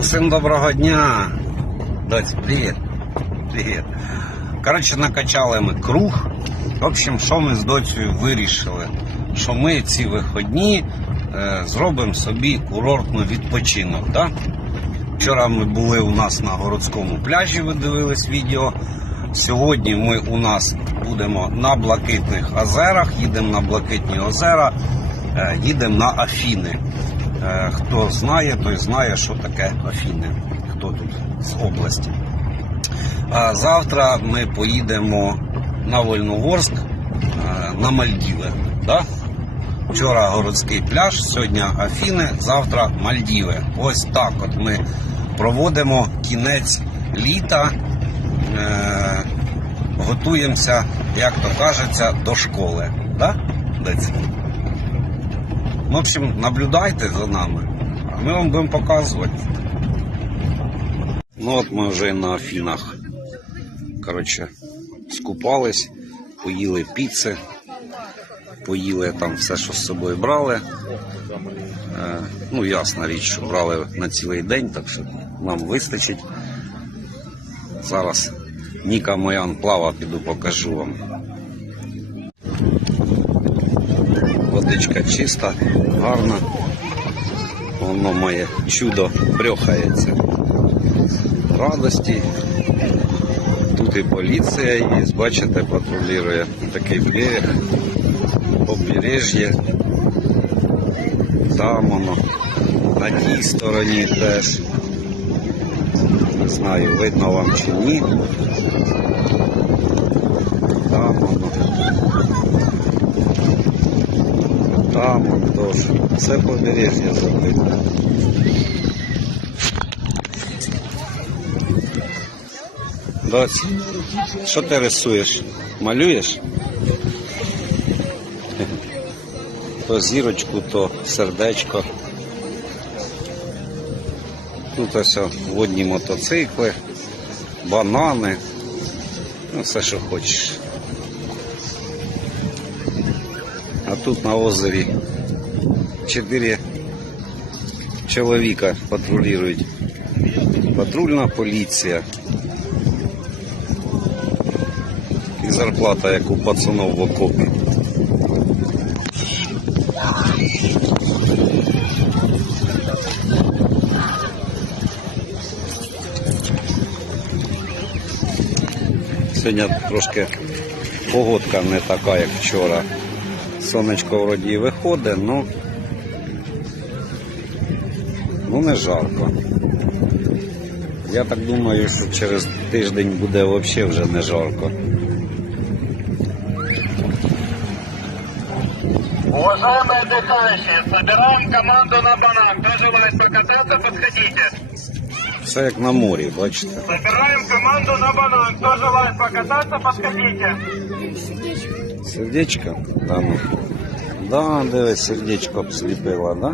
Усім доброго дня. Доць, привіт. Привіт. Коротше, накачали ми круг. В общем, що ми з доцею вирішили? Що ми ці виходні е, зробимо собі курортний відпочинок. Да? Вчора ми були у нас на городському пляжі, ви дивились відео. Сьогодні ми у нас будемо на Блакитних озерах, їдемо на Блакитні озера, е, їдемо на Афіни. Е, Хто знає, той знає, що таке Афіни. Хто тут з області. А завтра ми поїдемо на Вольногорськ е, на Мальдіви. Да? Вчора городський пляж, сьогодні Афіни, завтра Мальдіви. Ось так от ми проводимо кінець літа, е, готуємося, як то кажеться, до школи. Да? В общем, наблюдайте за нами, а ми вам будемо показувати. Ну от ми вже на Афінах. Коротше, скупались, поїли піци, поїли там все, що з собою брали. Е, ну, ясна річ, що брали на цілий день, так що нам вистачить. Зараз Ніка Моян плава, піду покажу вам. Водичка чиста, гарна. Воно моє чудо брьохається. Радості. Тут і поліція є, бачите, патрулює такий берег, побережжя. Там воно, на тій стороні теж. Не знаю, видно вам чи ні. Там воно. Воно теж. Це побережжя закрите. Доць, що ти рисуєш? Малюєш? То зірочку, то сердечко. Тут ось водні мотоцикли, банани, ну все, що хочеш. Тут на озері чотири чоловіка патрулюють. Патрульна поліція. І зарплата, як у пацанов в окопі. Сьогодні трошки погодка не така, як вчора. Сонечко вроді і виходить, ну, ну не жарко. Я так думаю, що через тиждень буде взагалі вже не жарко. Уважаемые отдыхающие, собираем команду на банан. Кто желает покататься, подходите. Все як на морі, бачите. Собираем команду на банан. Кто желает покататься, подходите. Сердечко? Да, ну. Да, дивись, сердечко обсліпила, да?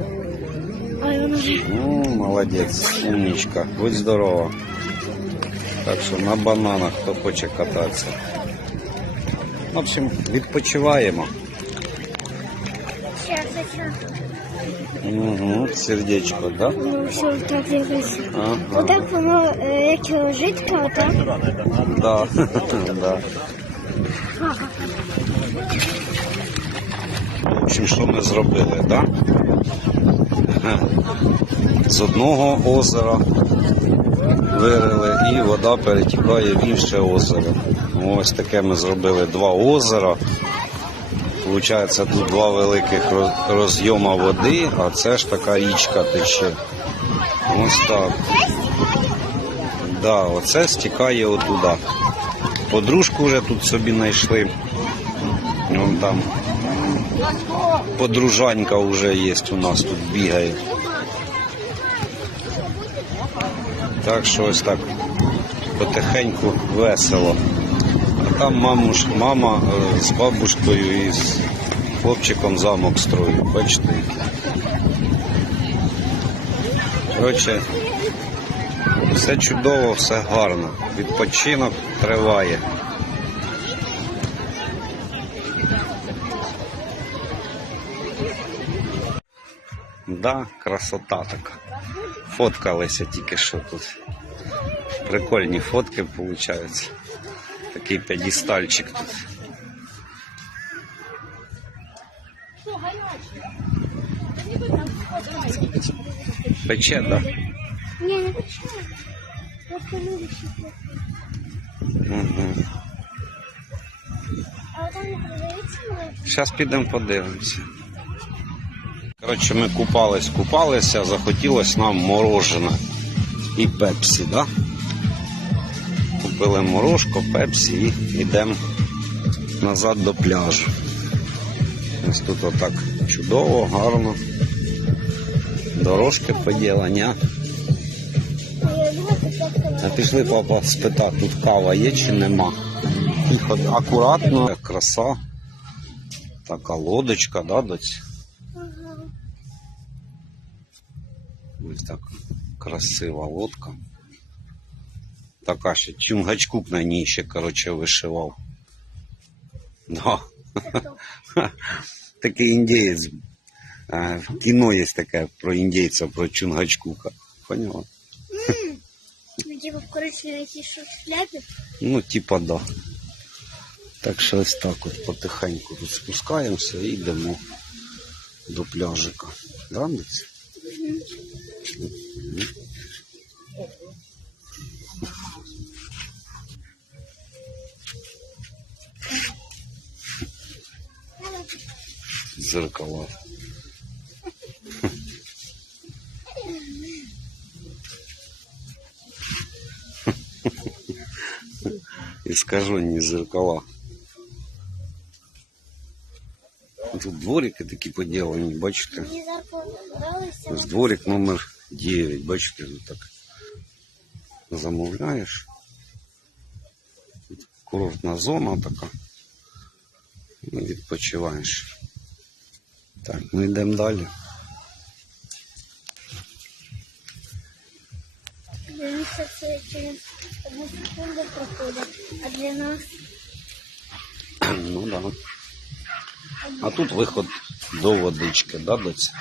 Ой, воно вже. Ну, молодець, умничка, будь здорова. Так що на бананах хто хоче кататися. В общем, відпочиваємо. Щас, щас. Угу, сердечко, да? Ну, все, так дивись. Ага. Отак воно, е, як його жидко, отак. Да. да. В Общем, що ми зробили? Ага. З одного озера вирили і вода перетікає в інше озеро. Ось таке ми зробили два озера. Получається, тут два великих роз- розйома води, а це ж така річка тече. Ось так. Да, оце стікає отуда. Подружку вже тут собі знайшли. Вон там подружанька вже є у нас тут бігає. Так що ось так потихеньку весело. А там мамуш, мама е, з бабушкою і з хлопчиком замок строїть. Бачите? Коротше, все чудово, все гарно. Відпочинок триває. Да, красота така. Фоткалися тільки що тут. Прикольні фотки виходять. Такий п'ядістальчик тут. Пече, так? Да? Ні, не почала. Просто люди. Угу. А там не? Зараз підемо подивимося. Коротше, ми купались, купалися, захотілося нам морожене і пепсі, да? Купили морожко, пепсі і йдемо назад до пляжу. Ось тут отак чудово, гарно. Дорожки поділені. а? А я думаю, ти так А пішли, папа, спитати, тут кава є чи нема. Тихо, акуратно, краса. Така лодочка, да, доць? Ось така красива лодка. Така ще чунгачкук на ній ще, коротше, вишивав. Да. Такий індієць. А, в Кіно є таке про індійця, про чунгачкука. Поняла? Ну, типа в коричневій тій шляпі. Ну, типа, да. Так що ось так от потихеньку тут спускаємося і йдемо до пляжика. Да, Миць? Мгм. Зеркала. Искажені зеркала. Тут дворики такі поділені, бачите? Мені зараз подобалося. Ось дворик номер 9, бачите, тут так замовляєш. Курортна зона така. І відпочиваєш. Так, ми йдемо далі. Них це через одну секунду проходить, а для нас Ну да. А тут виход до водички, да, доця?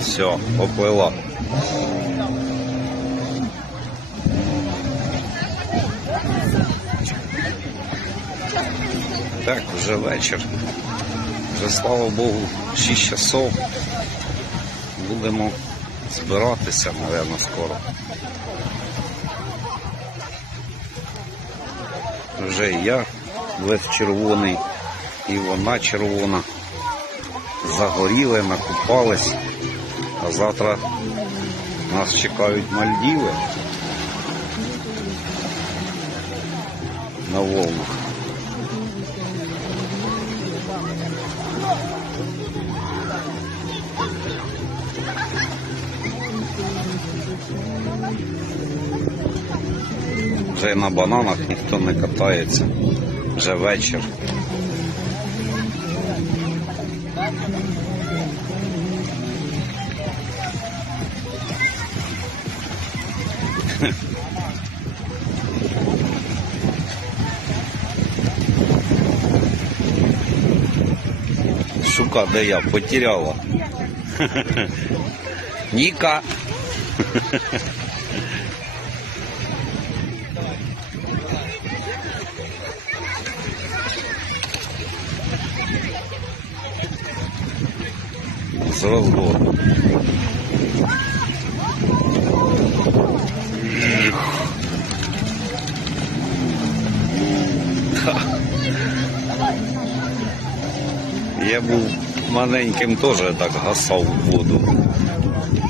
Все, поплила. Так, вже вечір. Вже слава Богу, 6 часов. Будемо збиратися, мабуть, скоро. Вже і я весь червоний, і вона червона. Загоріли, накупались. А завтра нас чекають Мальдіви на волнах. Вже на бананах ніхто не катається. Вже вечір. Шука, де я потеряла. Ніка. З розгону. Я був маленьким теж так гасав в воду.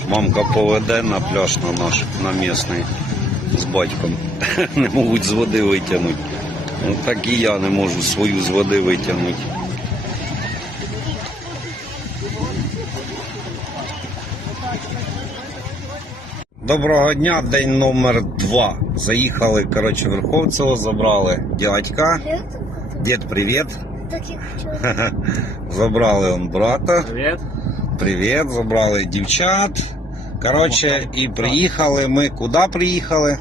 Мамка поведе на пляж на наш, на місний з батьком. Не можуть з води витягнути. Ну, так і я не можу свою з води витягнути. Доброго дня, день номер два. Заїхали, коротше, Верховцево, забрали дядька. Дід, привіт. Забрали он брата. Привет. Привіт, забрали дівчат. Коротше, і приїхали ми. Куди приїхали?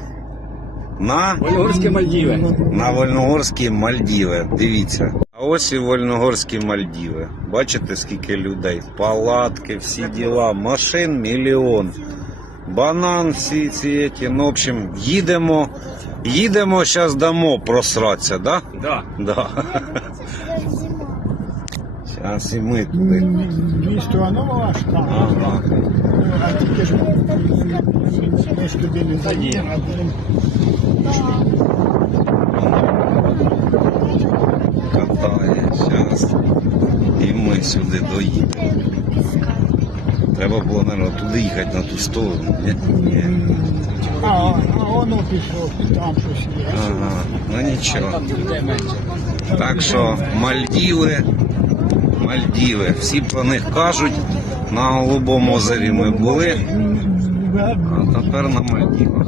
На Вольгорські Мальдіви. на Вольногорські Мальдіви. Дивіться. А ось і Вольногорські Мальдіви. Бачите, скільки людей? Палатки, всі діла, машин мільйон. Банан, всі ці, ці. Ну, в общем, їдемо. Їдемо, зараз дамо просратися, да? Да. Да. Це зима. Зараз і ми туди. Місто воно аж там. Ага. А тільки ж ми ж туди не заїдемо, Катає, зараз. І ми сюди доїдемо. Треба було, мабуть, туди їхати на ту сторону. Ні? Ні. А, а воно пішов, там щось є. Ага. Ну нічого. Так що Мальдіви, Мальдіви, всі про них кажуть. На Голубому озері ми були, а тепер на Мальдівах.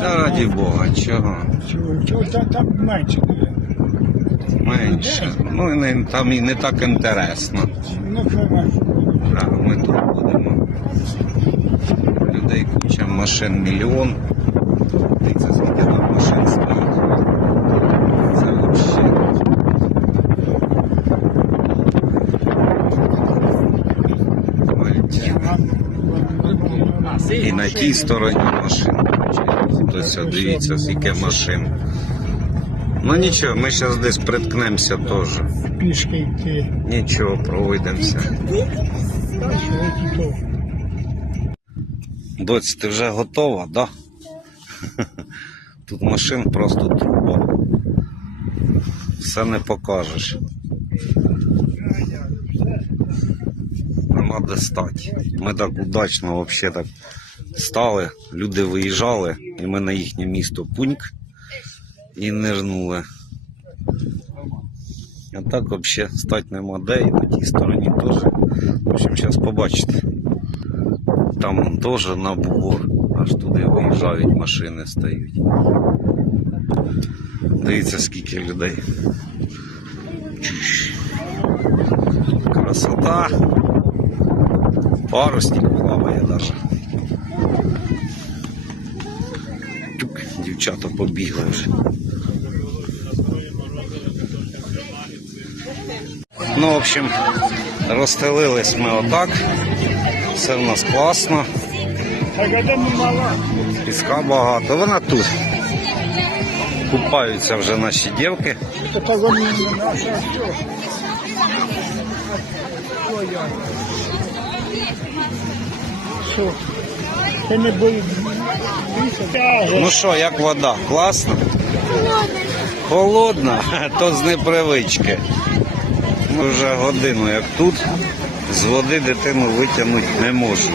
Та раді Бога, чого? Чого, там менше. Менше. Ну і не, там і не так інтересно. Да, ми тут будемо. Людей куча, машин мільйон. Дивіться, скільки там машин стоїть. Це взагалі. Мальдіви. І на тій стороні машин. Тобто, дивіться, скільки машин. Ну нічого, ми зараз десь приткнемося теж. Пішки йти. Нічого, пройдемося. Та? Доць, ти вже готова, да? Тут машин просто труба. Все не покажеш. Нема де стати. Ми так удачно взагалі так стали, люди виїжджали, і ми на їхнє місто пуньк і нирнули. А так взагалі стати нема де, і на тій стороні теж. В общем, зараз побачите. Там теж на бугор, аж туди виїжджають, машини стають. Дивіться, скільки людей. Красота. Парусник плаває даже. Дівчата побігли вже. Ну, в общем, розстелились ми отак. Все в нас класно. Піска багато. Вона тут. Купаються вже наші дівки. Що? Ти не боїш? Ну що, як вода? Класно? Холодна, то з непривички. Ми вже годину як тут. З води дитину витягнути не можу.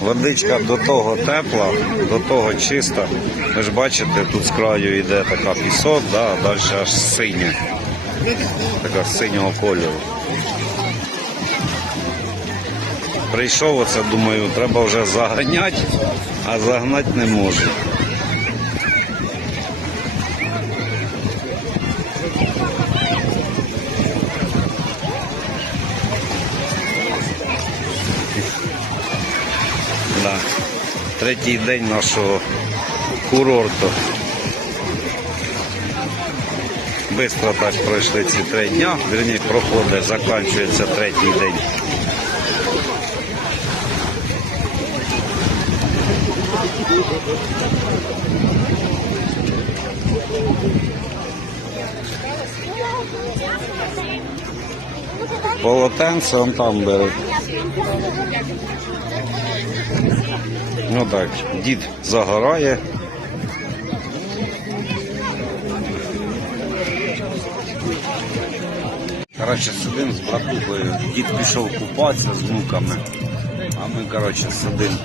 Водичка до того тепла, до того чиста. Ви ж бачите, тут з краю йде така пісок, да, далі аж синя. Така синього кольору. Прийшов оце, думаю, треба вже заганяти, а загнати не можу. Да. Третій день нашого курорту. Бистро так пройшли ці три дня. Вірні, проходить, закінчується третій день. Полотенце он там бере. Ну так, дід загорає. Коротше, сидимо з братухою. Дід пішов купатися з внуками, а ми, коротше, сидимо.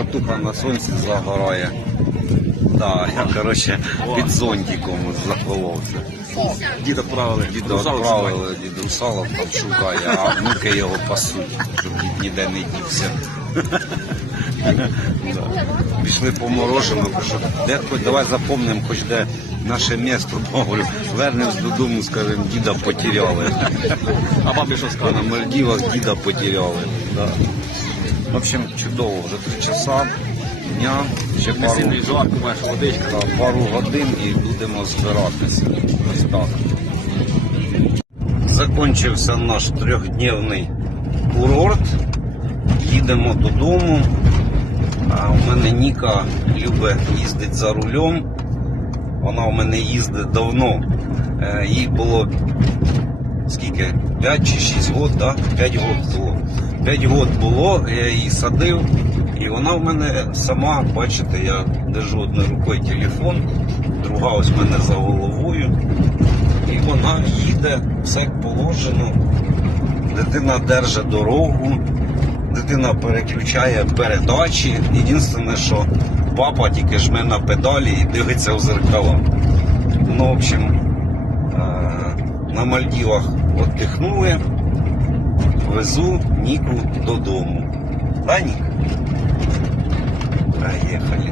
Братуха на сонці загорає. Да, я, коротше, під зонтиком заховався. Дід відправили. Діда відправили, дід русалок там шукає, а внуки його пасуть, щоб дід ніде не дівся. Пішли по морожену, кажу, де хоч давай запомнимо, хоч де наше місто, говорю, вернемось додому, скажемо, діда потеряли. А бабі що А сказали? на Мальдівах діда потеряли. Да. В общем, чудово, вже три часа дня, ще пару, сильний жарко, маєш водичка. та, пару годин і будемо збиратися. Ось так. Закінчився наш трьохдневний курорт. Їдемо додому. А у мене Ніка любить їздить за рулем. Вона у мене їздить давно. Е, Їй було скільки? 5 чи 6 років, да? 5 років було. 5 років було, я її садив, і вона в мене сама, бачите, я держу одною рукою телефон, друга ось в мене за головою. І вона їде, все положено. Дитина держить дорогу, дитина переключає передачі. Єдине, що папа тільки жме на педалі і дивиться в зеркала. Ну, в общем, е, на Мальдівах віддихнули, везу Нику додому. Да, Ник? Поїхали.